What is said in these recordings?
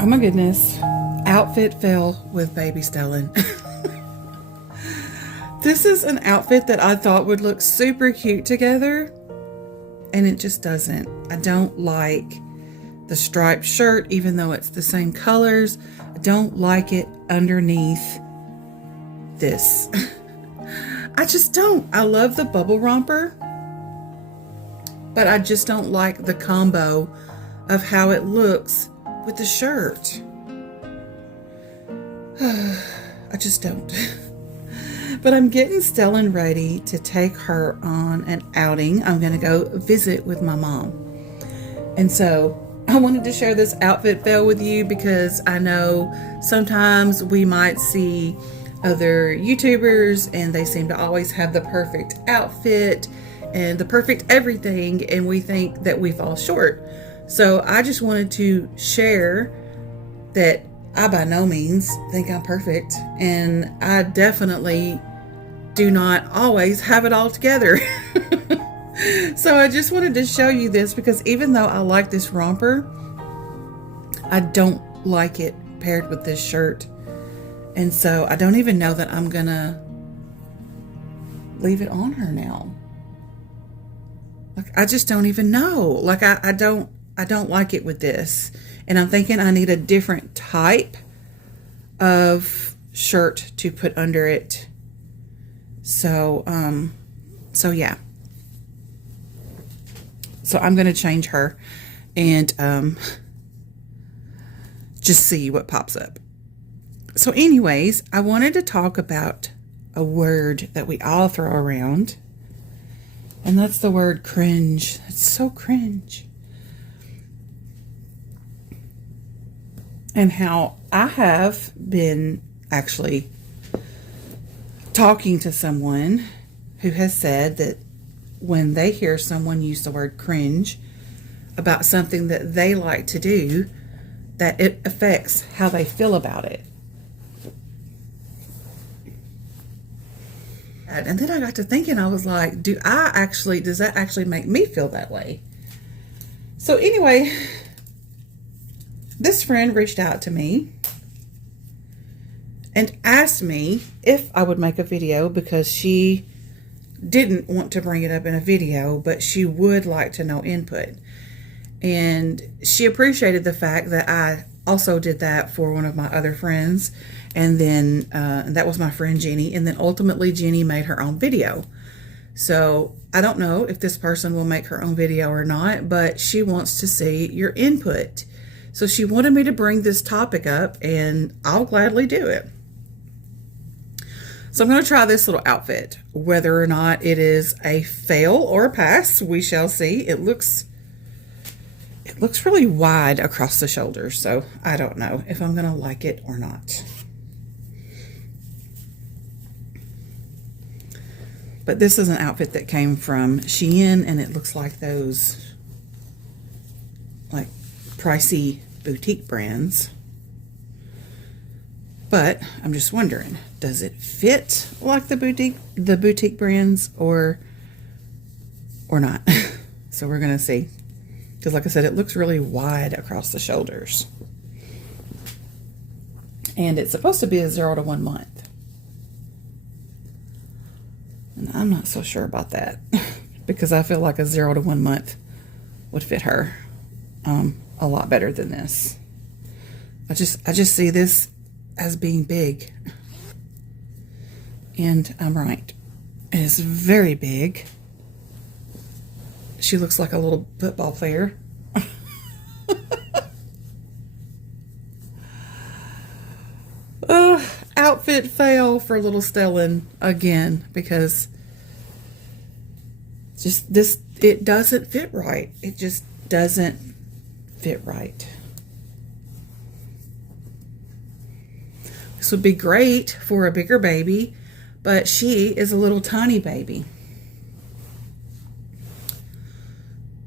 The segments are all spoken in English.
Oh my goodness. Outfit fail with baby Stellan. This is an outfit that I thought would look super cute together, and it just doesn't. I don't like the striped shirt, even though it's the same colors. I don't like it underneath this. I just don't. I love the bubble romper, but I just don't like the combo of how it looks with the shirt. I just don't. But I'm getting Stellan ready to take her on an outing. I'm going to go visit with my mom. And so I wanted to share this outfit fail with you because I know sometimes we might see other YouTubers and they seem to always have the perfect outfit and the perfect everything, and we think that we fall short. So I just wanted to share that I by no means think I'm perfect, and I definitely do not always have it all together. So I just wanted to show you this because even though I like this romper, I don't like it paired with this shirt. And so I don't even know that I'm gonna leave it on her now. Like, I just don't even know. Like, I don't like it with this. And I'm thinking I need a different type of shirt to put under it. So yeah. So I'm going to change her and just see what pops up. So anyways, I wanted to talk about a word that we all throw around, and that's the word cringe. It's so cringe. And how I have been actually talking to someone who has said that when they hear someone use the word cringe about something that they like to do, that it affects how they feel about it. And then I got to thinking, I was like, does that actually make me feel that way? So anyway, this friend reached out to me and asked me if I would make a video because she didn't want to bring it up in a video, but she would like to know input. And she appreciated the fact that I also did that for one of my other friends. And then that was my friend Jenny. And then ultimately Jenny made her own video. So I don't know if this person will make her own video or not, but she wants to see your input. So she wanted me to bring this topic up, and I'll gladly do it. So I'm going to try this little outfit. Whether or not it is a fail or a pass, we shall see. It looks really wide across the shoulders, so I don't know if I'm going to like it or not. But this is an outfit that came from Shein, and it looks like those like pricey boutique brands. But I'm just wondering, does it fit like the boutique brands or not? So we're gonna see. Because like I said, it looks really wide across the shoulders. And it's supposed to be a 0 to 1 month. And I'm not so sure about that because I feel like a 0 to 1 month would fit her a lot better than this. I just see this as being big. And I'm right. It is very big. She looks like a little football player. Outfit fail for little Stellan again because it doesn't fit right. It just doesn't fit right. This would be great for a bigger baby, but she is a little tiny baby.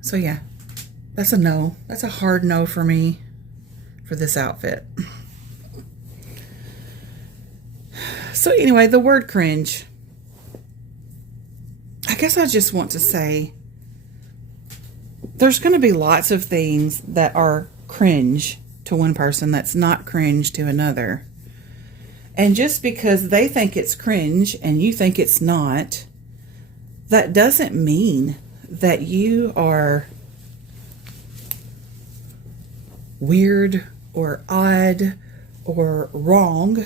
So yeah, that's a no. That's a hard no for me for this outfit. So anyway, the word cringe. I guess I just want to say there's going to be lots of things that are cringe to one person, that's not cringe to another. And just because they think it's cringe and you think it's not, that doesn't mean that you are weird or odd or wrong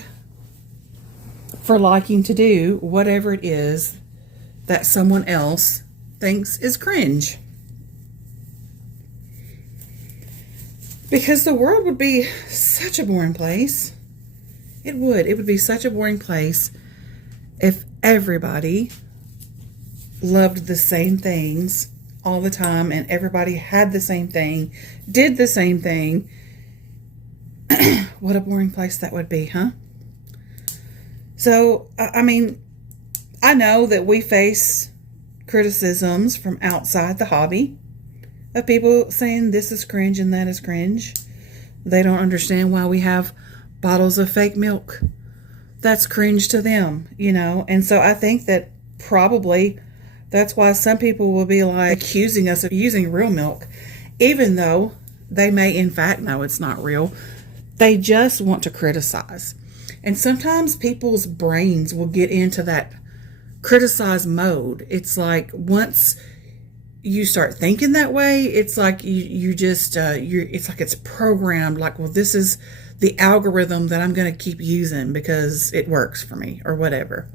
for liking to do whatever it is that someone else thinks is cringe. Because the world would be such a boring place. It would be such a boring place if everybody loved the same things all the time and everybody had the same thing, did the same thing. What a boring place that would be, huh? So, I mean, I know that we face criticisms from outside the hobby of people saying this is cringe and that is cringe. They don't understand why we have bottles of fake milk. That's cringe to them, you know? And so I think that probably that's why some people will be like accusing us of using real milk, even though they may in fact know it's not real. They just want to criticize. And sometimes people's brains will get into that criticize mode. It's like once you start thinking that way, it's like you just it's like it's programmed, like, well, this is the algorithm that I'm going to keep using because it works for me or whatever.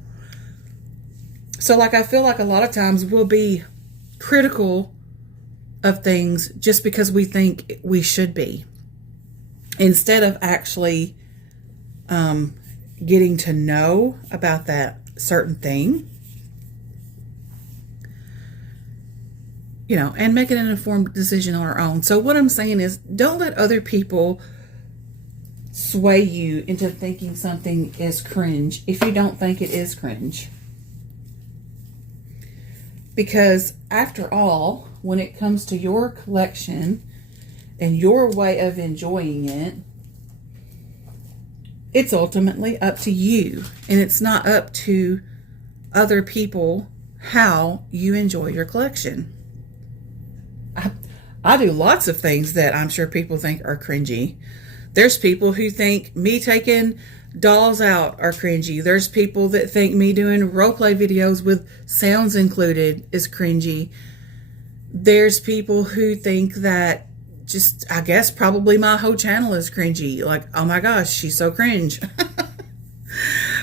So like I feel like a lot of times we'll be critical of things just because we think we should be, instead of actually getting to know about that certain thing, you know, and making an informed decision on our own. So what I'm saying is, don't let other people sway you into thinking something is cringe if you don't think it is cringe. Because after all, when it comes to your collection and your way of enjoying it, it's ultimately up to you. And it's not up to other people how you enjoy your collection. I do lots of things that I'm sure people think are cringy. There's people who think me taking dolls out are cringy. There's people that think me doing roleplay videos with sounds included is cringy. There's people who think that just, I guess, probably my whole channel is cringy. Like, oh my gosh, she's so cringe.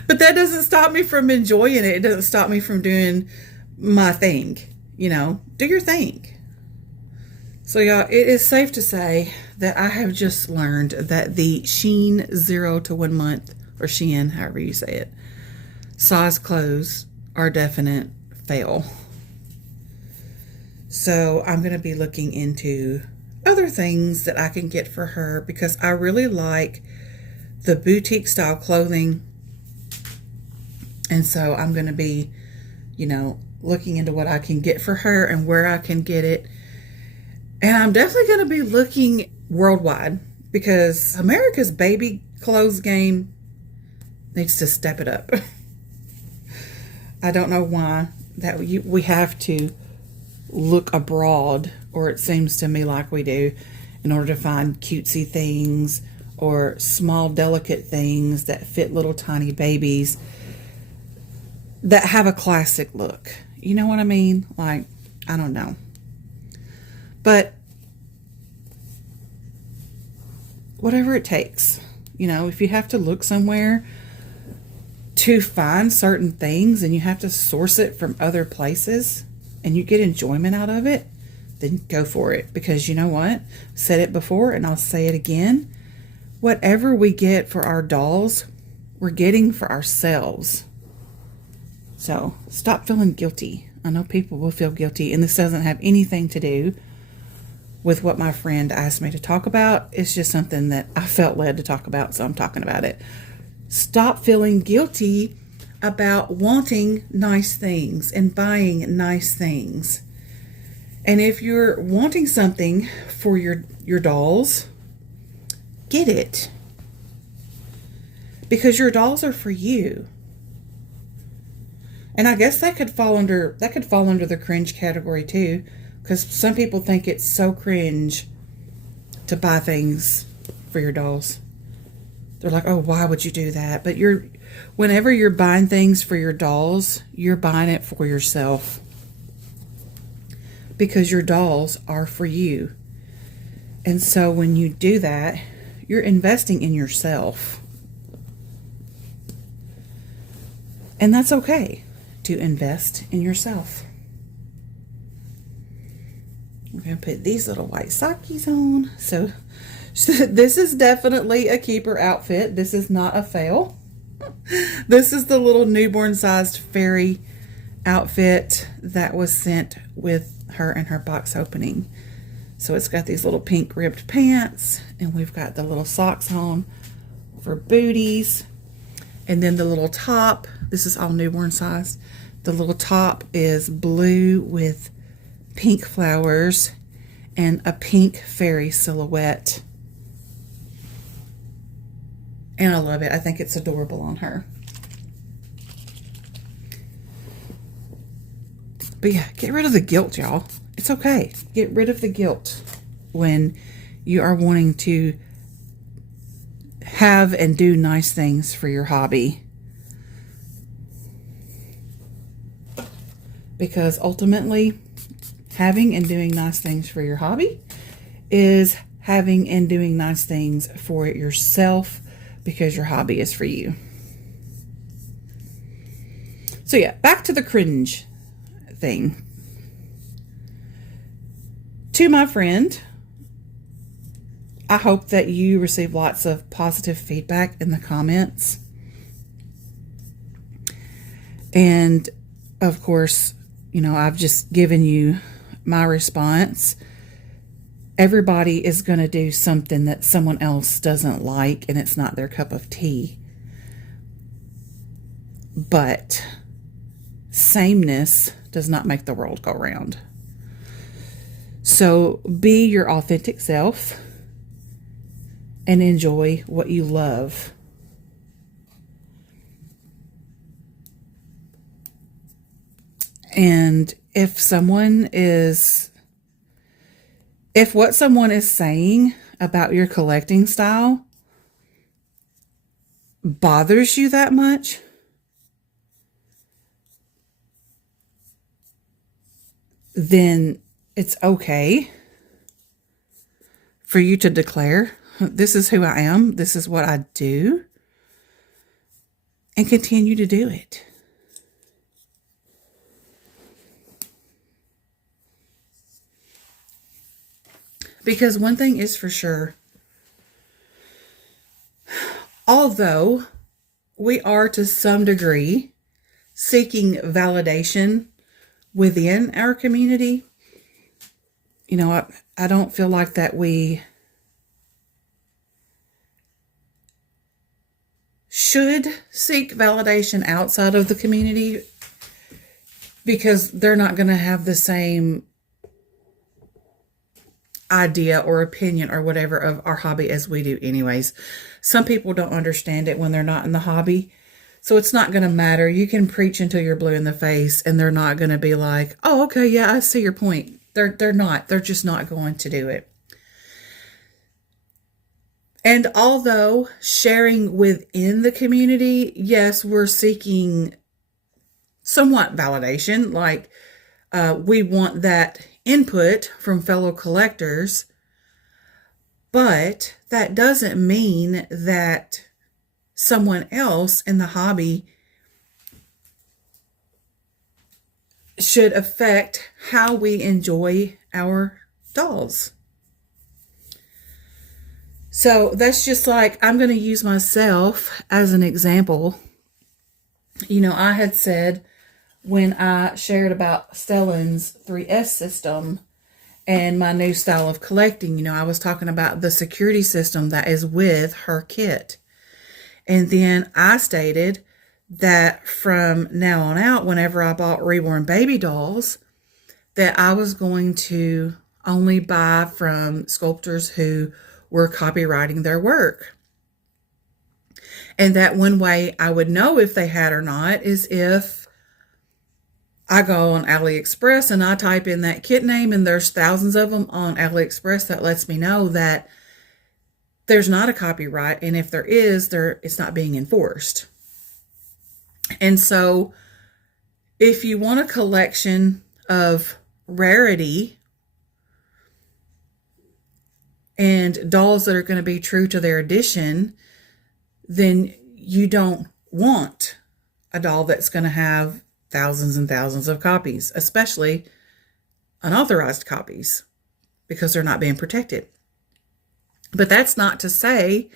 But that doesn't stop me from enjoying it. It doesn't stop me from doing my thing. You know, do your thing. So y'all, it is safe to say that I have just learned that the Shein 0 to 1 month, or Shein, however you say it, size clothes are a definite fail. So I'm going to be looking into other things that I can get for her, because I really like the boutique style clothing. And so I'm going to be, you know, looking into what I can get for her and where I can get it. And I'm definitely going to be looking worldwide, because America's baby clothes game needs to step it up. I don't know why that we have to look abroad, or it seems to me like we do, in order to find cutesy things or small delicate things that fit little tiny babies that have a classic look. You know what I mean? Like, I don't know. But whatever it takes, you know, if you have to look somewhere to find certain things and you have to source it from other places and you get enjoyment out of it, then go for it. Because you know what? I've said it before and I'll say it again. Whatever we get for our dolls, we're getting for ourselves. So stop feeling guilty. I know people will feel guilty, and this doesn't have anything to do with what my friend asked me to talk about. It's just something that I felt led to talk about, so I'm talking about it. Stop feeling guilty about wanting nice things and buying nice things. And if you're wanting something for your dolls, get it. Because your dolls are for you. And I guess that could fall under the cringe category too. Because some people think it's so cringe to buy things for your dolls. They're like, oh, why would you do that? But whenever you're buying things for your dolls, you're buying it for yourself. Because your dolls are for you. And so when you do that, you're investing in yourself. And that's okay to invest in yourself. We're going to put these little white sockies on. So this is definitely a keeper outfit. This is not a fail. This is the little newborn sized fairy outfit that was sent with her and her box opening. So it's got these little pink ribbed pants, and we've got the little socks on for booties. And then the little top, this is all newborn sized. The little top is blue with pink flowers and a pink fairy silhouette. And I love it. I think it's adorable on her. But yeah, get rid of the guilt, y'all. It's okay. Get rid of the guilt when you are wanting to have and do nice things for your hobby. Because ultimately, having and doing nice things for your hobby is having and doing nice things for yourself, because your hobby is for you. So yeah, back to the cringe thing. To my friend, I hope that you receive lots of positive feedback in the comments. And of course, you know, I've just given you my response. Everybody is going to do something that someone else doesn't like, and it's not their cup of tea. But sameness does not make the world go round. So be your authentic self and enjoy what you love. And if what someone is saying about your collecting style bothers you that much, then it's okay for you to declare, this is who I am, this is what I do, and continue to do it. Because one thing is for sure, although we are to some degree seeking validation within our community, you know, I don't feel like that we should seek validation outside of the community, because they're not going to have the same idea or opinion or whatever of our hobby as we do anyways. Some people don't understand it when they're not in the hobby. So it's not going to matter. You can preach until you're blue in the face, and they're not going to be like, oh, okay, yeah, I see your point. They're not. They're just not going to do it. And although sharing within the community, yes, we're seeking somewhat validation. Like we want that input from fellow collectors, but that doesn't mean that someone else in the hobby should affect how we enjoy our dolls. So that's just like, I'm going to use myself as an example. You know, I had said when I shared about Stellan's 3S system and my new style of collecting, you know, I was talking about the security system that is with her kit. And then I stated that from now on out, whenever I bought reborn baby dolls, that I was going to only buy from sculptors who were copywriting their work. And that one way I would know if they had or not is if I go on AliExpress and I type in that kit name, and there's thousands of them on AliExpress. That lets me know that there's not a copyright. And if there is, it's not being enforced. And so if you want a collection of rarity and dolls that are going to be true to their edition, then you don't want a doll that's going to have thousands and thousands of copies, especially unauthorized copies, because they're not being protected. But that's not to say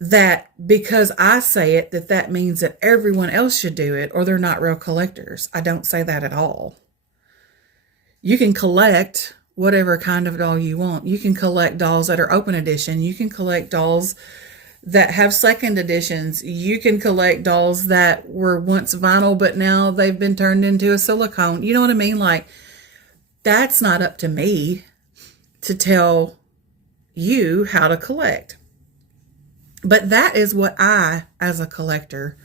that because I say it, that means that everyone else should do it or they're not real collectors. I don't say that at all. You can collect whatever kind of doll you want. You can collect dolls that are open edition. You can collect dolls that have second editions. You can collect dolls that were once vinyl, but now they've been turned into a silicone. You know what I mean? Like, that's not up to me to tell you how to collect. But that is what I, as a collector,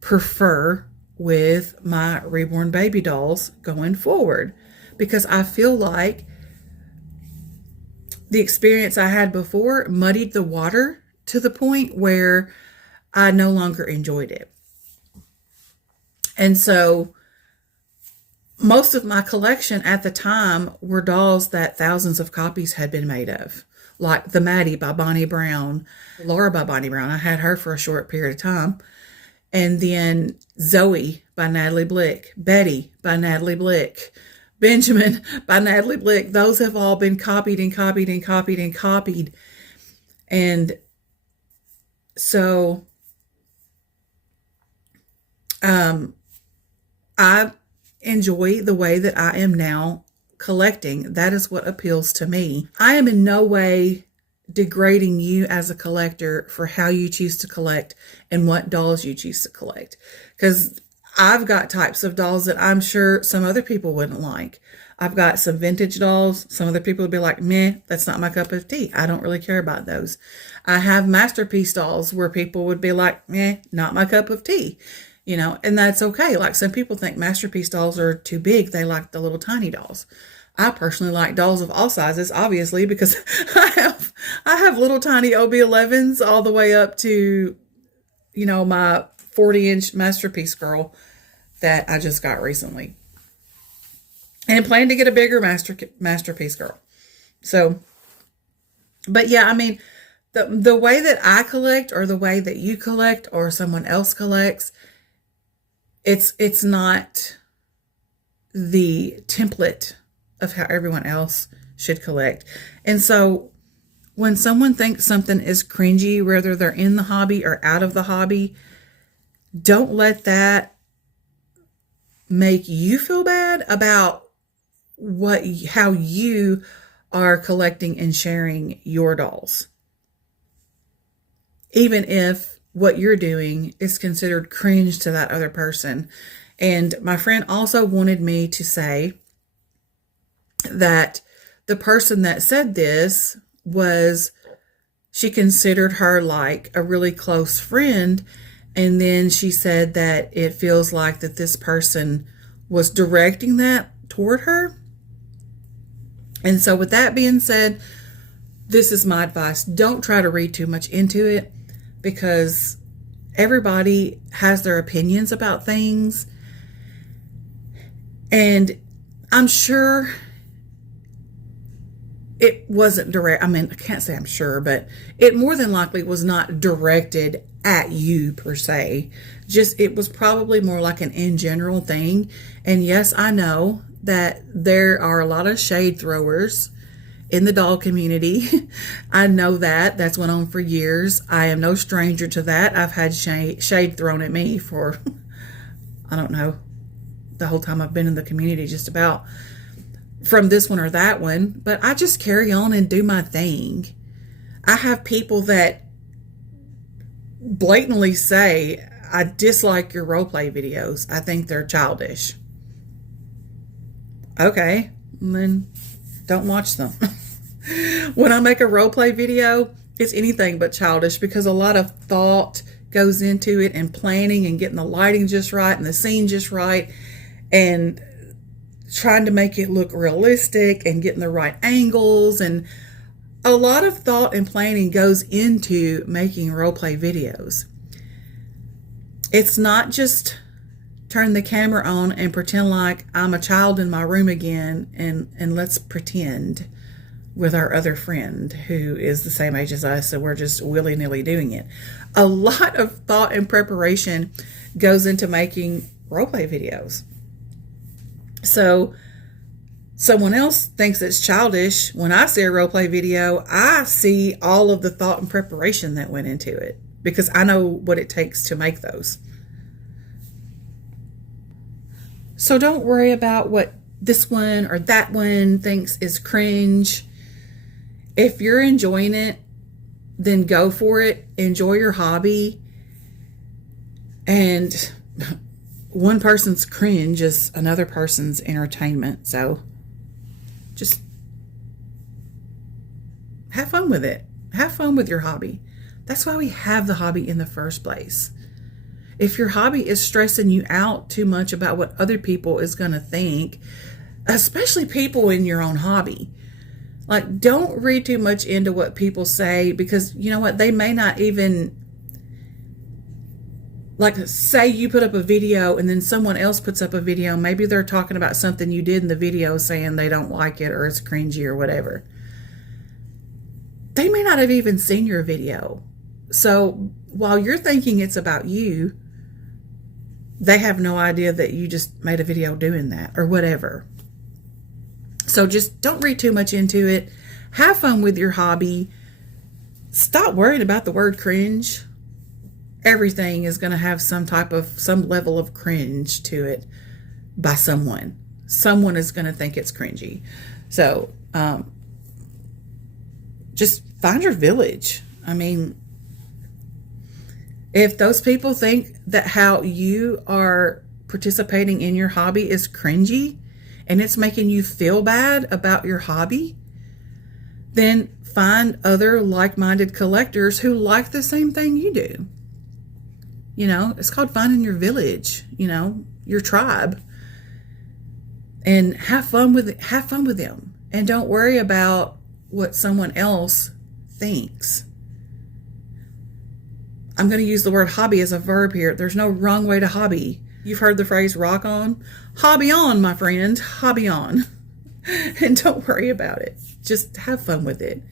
prefer with my reborn baby dolls going forward, because I feel like the experience I had before muddied the water to the point where I no longer enjoyed it. And so most of my collection at the time were dolls that thousands of copies had been made of, like the Maddie by Bonnie Brown, Laura by Bonnie Brown. I had her for a short period of time. And then Zoe by Natalie Blick, Betty by Natalie Blick, Benjamin by Natalie Blick. Those have all been copied and copied and copied and copied. And so I enjoy the way that I am now collecting. That is what appeals to me. I am in no way degrading you as a collector for how you choose to collect and what dolls you choose to collect, because I've got types of dolls that I'm sure some other people wouldn't like. I've got some vintage dolls. Some other people would be like, meh, that's not my cup of tea. I don't really care about those. I have masterpiece dolls where people would be like, meh, not my cup of tea. You know, and that's okay. Like, some people think masterpiece dolls are too big. They like the little tiny dolls. I personally like dolls of all sizes, obviously, because I have little tiny OB11s all the way up to, you know, my 40-inch masterpiece girl that I just got recently, and plan to get a bigger masterpiece girl. So, but yeah, I mean, the way that I collect or the way that you collect or someone else collects, it's not the template of how everyone else should collect. And so when someone thinks something is cringy, whether they're in the hobby or out of the hobby, don't let that make you feel bad about how you are collecting and sharing your dolls. Even if what you're doing is considered cringe to that other person. And my friend also wanted me to say that the person that said this she considered her like a really close friend. And then she said that it feels like that this person was directing that toward her. And so with that being said, this is my advice. Don't try to read too much into it, because everybody has their opinions about things. And I'm sure it wasn't direct. I mean, I can't say I'm sure, but it more than likely was not directed at you per se. Just, it was probably more like an in general thing. And yes, I know that there are a lot of shade throwers in the doll community. I know that. That's went on for years. I am no stranger to that. I've had shade thrown at me for, I don't know, the whole time I've been in the community, just about, from this one or that one. But I just carry on and do my thing. I have people that blatantly say, I dislike your roleplay videos. I think they're childish. Okay, then don't watch them. When I make a roleplay video, it's anything but childish, because a lot of thought goes into it, and planning and getting the lighting just right and the scene just right, and trying to make it look realistic and getting the right angles. And A lot of thought and planning goes into making role play videos. It's not just turn the camera on and pretend like I'm a child in my room again and let's pretend with our other friend who is the same age as us, so we're just willy-nilly doing it. A lot of thought and preparation goes into making role play videos. So someone else thinks it's childish. When I see a role play video, I see all of the thought and preparation that went into it because I know what it takes to make those. So don't worry about what this one or that one thinks is cringe. If you're enjoying it, then go for it. Enjoy your hobby. And one person's cringe is another person's entertainment. So just have fun with it. Have fun with your hobby. That's why we have the hobby in the first place. If your hobby is stressing you out too much about what other people is going to think, especially people in your own hobby, like, don't read too much into what people say, because you know what? They may not even, like, say you put up a video and then someone else puts up a video. Maybe they're talking about something you did in the video saying they don't like it or it's cringy or whatever. They may not have even seen your video. So while you're thinking it's about you, they have no idea that you just made a video doing that or whatever. So just don't read too much into it. Have fun with your hobby. Stop worrying about the word cringe. Everything is going to have some level of cringe to it by someone. Someone is going to think it's cringy. So just find your village. I mean, if those people think that how you are participating in your hobby is cringy and it's making you feel bad about your hobby, then find other like-minded collectors who like the same thing you do. You know, it's called finding your village, you know, your tribe. And have fun with them. And don't worry about what someone else thinks. I'm going to use the word hobby as a verb here. There's no wrong way to hobby. You've heard the phrase rock on. Hobby on, my friend. Hobby on. And don't worry about it. Just have fun with it.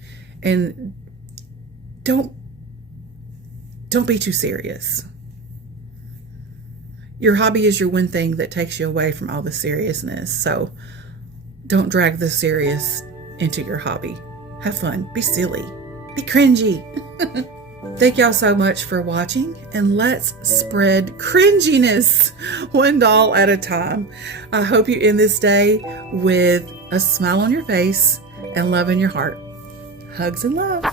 And don't be too serious. Your hobby is your one thing that takes you away from all the seriousness. So don't drag the serious into your hobby. Have fun. Be silly. Be cringy. Thank y'all so much for watching, and let's spread cringiness one doll at a time. I hope you end this day with a smile on your face and love in your heart. Hugs and love.